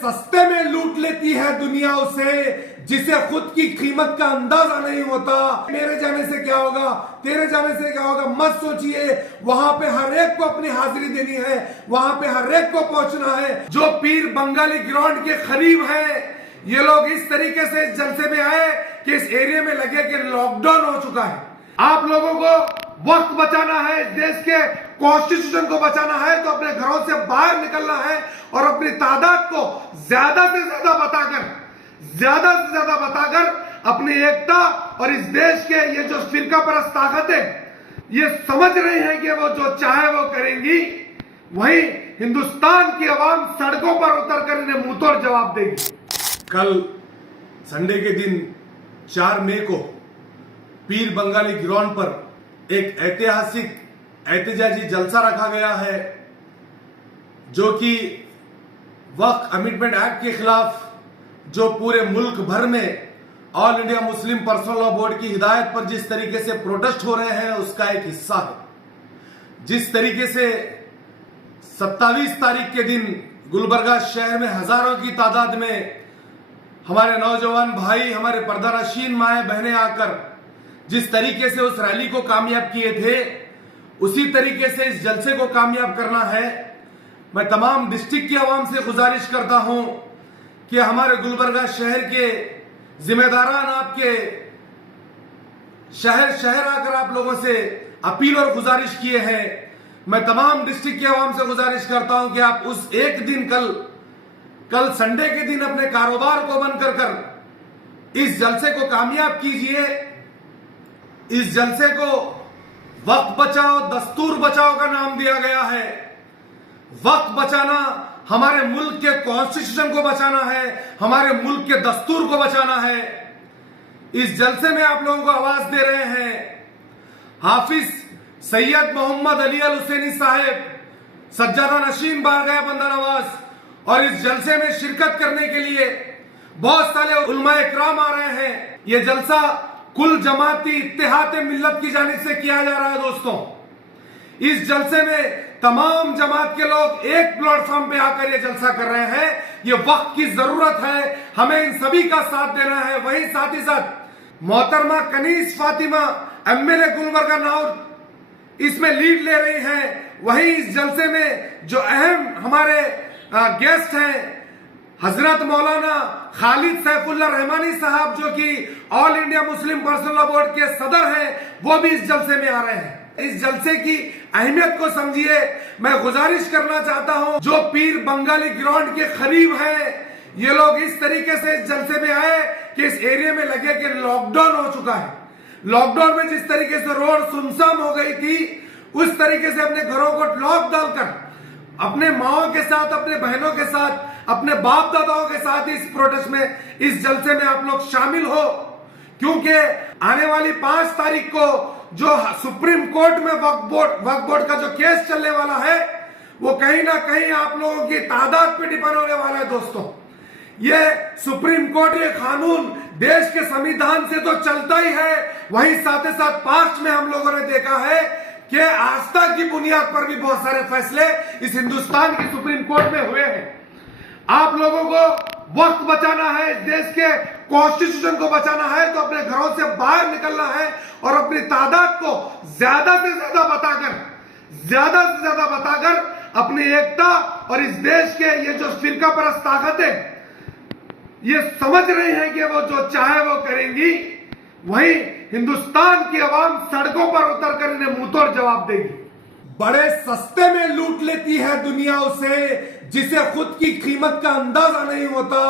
सस्ते में लूट लेती है दुनिया उसे, जिसे खुद की कीमत का अंदाजा नहीं होता। मेरे जाने से क्या होगा, तेरे जाने से क्या होगा मत सोचिए। वहां पे हर एक को अपनी हाजिरी देनी है, वहां पे हर एक को पहुंचना है। जो पीर बंगाली ग्राउंड के करीब है, ये लोग इस तरीके से इस जलसे में आए कि इस एरिया में लगे कि लॉकडाउन हो चुका है। आप लोगों को वक्त बचाना है, देश के कॉन्स्टिट्यूशन को बचाना है, तो अपने घरों से बाहर निकलना है और अपनी तादाद को ज्यादा से ज्यादा बताकर अपनी एकता और इस देश के ये जो फिरका परस्त ताकतें ये समझ रही हैं कि वो जो चाहे वो करेंगी, वहीं हिंदुस्तान की आवाम सड़कों पर उतरकर इन्हें मुंहतोड़ जवाब देगी। कल संडे के दिन 4 मई को पीर बंगाली ग्राउंड पर एक ऐतिहासिक एहतजाजी जलसा रखा गया है, जो कि वक्फ अमेंडमेंट एक्ट के खिलाफ जो पूरे मुल्क भर में all India Muslim personal law board की हिदायत पर जिस तरीके से प्रोटेस्ट हो रहे हैं, उसका एक हिस्सा है। जिस तरीके से 27 तारीख के दिन गुलबर्गा शहर में हजारों की तादाद में हमारे नौजवान भाई, हमारे पर्दानशीन माए बहनें आकर जिस तरीके से उस रैली को कामयाब किए थे, उसी तरीके से इस जलसे को कामयाब करना है। मैं तमाम डिस्ट्रिक्ट की आवाम से गुजारिश करता हूं कि हमारे गुलबर्गा शहर के जिम्मेदारान आपके शहर आकर आप लोगों से अपील और गुजारिश किए हैं। मैं तमाम डिस्ट्रिक्ट की आवाम से गुजारिश करता हूं कि आप उस एक दिन कल संडे के दिन अपने कारोबार को बंद कर इस जलसे को कामयाब कीजिए। इस जलसे को वक्त बचाओ दस्तूर बचाओ का नाम दिया गया है। वक्त बचाना हमारे मुल्क के कॉन्स्टिट्यूशन को बचाना है, हमारे मुल्क के दस्तूर को बचाना है। इस जलसे में आप लोगों को आवाज दे रहे हैं हाफिज सैयद मोहम्मद अली अल हुसैनी साहेब, सज्जादा नशीन बारगाह बंदा नवाज, और इस जलसे में शिरकत करने के लिए बहुत सारे उलमाए इकराम आ रहे हैं। ये जलसा कुल जमाती इत्तेहाद मिल्लत की जानिब से किया जा रहा है। दोस्तों, इस जलसे में तमाम जमात के लोग एक प्लेटफॉर्म पे आकर ये जलसा कर रहे हैं। ये वक्त की जरूरत है, हमें इन सभी का साथ देना है। वहीं साथ ही साथ मोहतरमा कनीज फातिमा एमएलए गुलबर्गा नाउर इसमें लीड ले रही हैं। वहीं इस जलसे में जो अहम हमारे गेस्ट हैं हजरत मौलाना खालिद सैफुल्लाह रहमानी साहब, जो कि all India Muslim personal law board के सदर हैं, वो भी इस जलसे में आ रहे हैं। इस जलसे की अहमियत को समझिए। मैं गुजारिश करना चाहता हूं, जो पीर बंगाली ग्राउंड के करीब है, ये लोग इस तरीके से इस जलसे में आए कि इस एरिया में लगे कि लॉकडाउन हो चुका है। लॉकडाउन में जिस तरीके से रोड सुनसान हो गई थी, उस तरीके से अपने घरों को लॉक डालकर अपने माओ के साथ, अपने बहनों के साथ, अपने बाप दादाओं के साथ इस प्रोटेस्ट में, इस जलसे में आप लोग शामिल हो। क्योंकि आने वाली 5 तारीख को जो सुप्रीम कोर्ट में वक्फ बोर्ड का जो केस चलने वाला है, वो कहीं ना कहीं आप लोगों की तादाद पे डिपेंड होने वाला है। दोस्तों, ये सुप्रीम कोर्ट, ये कानून देश के संविधान से तो चलता ही है, वहीं साथ ही साथ पास्ट में हम लोगों ने देखा है कि आस्था की बुनियाद पर भी बहुत सारे फैसले इस हिंदुस्तान की सुप्रीम कोर्ट में हुए हैं। आप लोगों को वक्त बचाना है, देश के कॉन्स्टिट्यूशन को बचाना है, तो अपने घरों से बाहर निकलना है और अपनी तादाद को ज्यादा से ज्यादा बताकर अपनी एकता और इस देश के ये जो फिरका परस्त ताकतें ये समझ रही हैं कि वो जो चाहे वो करेंगी, वहीं हिंदुस्तान की आवाम सड़कों पर उतरकर इन्हें मुंहतोड़ जवाब देगी। बड़े सस्ते में लूट लेती है दुनिया उसे, जिसे खुद की कीमत का अंदाजा नहीं होता।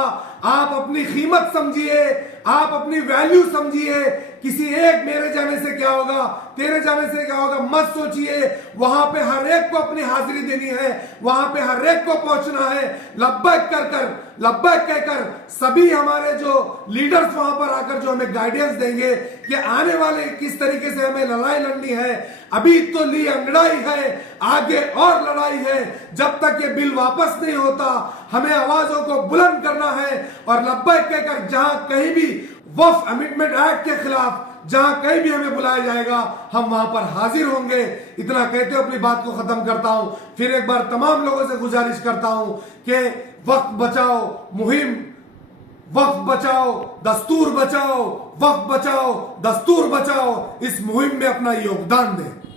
आप अपनी कीमत समझिए, आप अपनी वैल्यू समझिए। किसी एक मेरे जाने से क्या होगा, तेरे जाने से क्या होगा मत सोचिए। वहां पे हर एक को अपनी हाजिरी देनी है, वहां पे हर एक को पहुंचना है। लब्बैक कहकर सभी हमारे जो लीडर्स वहां पर आकर जो हमें गाइडेंस देंगे कि आने वाले किस तरीके से हमें लड़ाई लड़नी है। अभी तो ली अंगड़ाई है, आगे और लड़ाई है। जब तक ये बिल वापस नहीं होता, हमें आवाजों को बुलंद करना है और लब्बैक कहकर जहां कहीं भी वक्फ अमेंडमेंट एक्ट के खिलाफ जहां कहीं भी हमें बुलाया जाएगा हम वहां पर हाजिर होंगे। इतना कहते हुए अपनी बात को खत्म करता हूं। फिर एक बार तमाम लोगों से गुजारिश करता हूं कि वक्त बचाओ मुहिम, वक्त बचाओ दस्तूर बचाओ, वक्त बचाओ दस्तूर बचाओ, इस मुहिम में अपना योगदान दें।